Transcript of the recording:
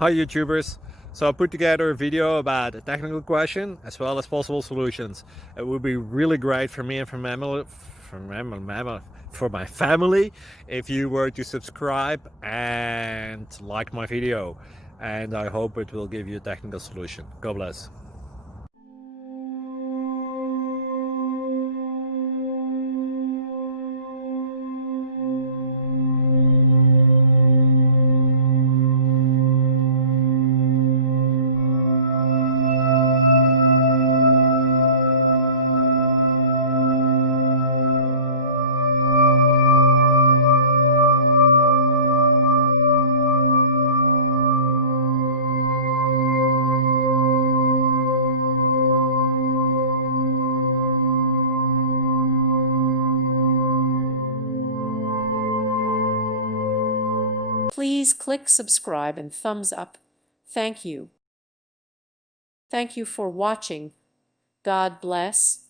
Hi YouTubers! So I put together a video about a technical question as well as possible solutions. It would be really great for me and for my family if you were to subscribe and like my video, and I hope it will give you a technical solution. God bless. Please click subscribe and thumbs up. Thank you. Thank you for watching. God bless.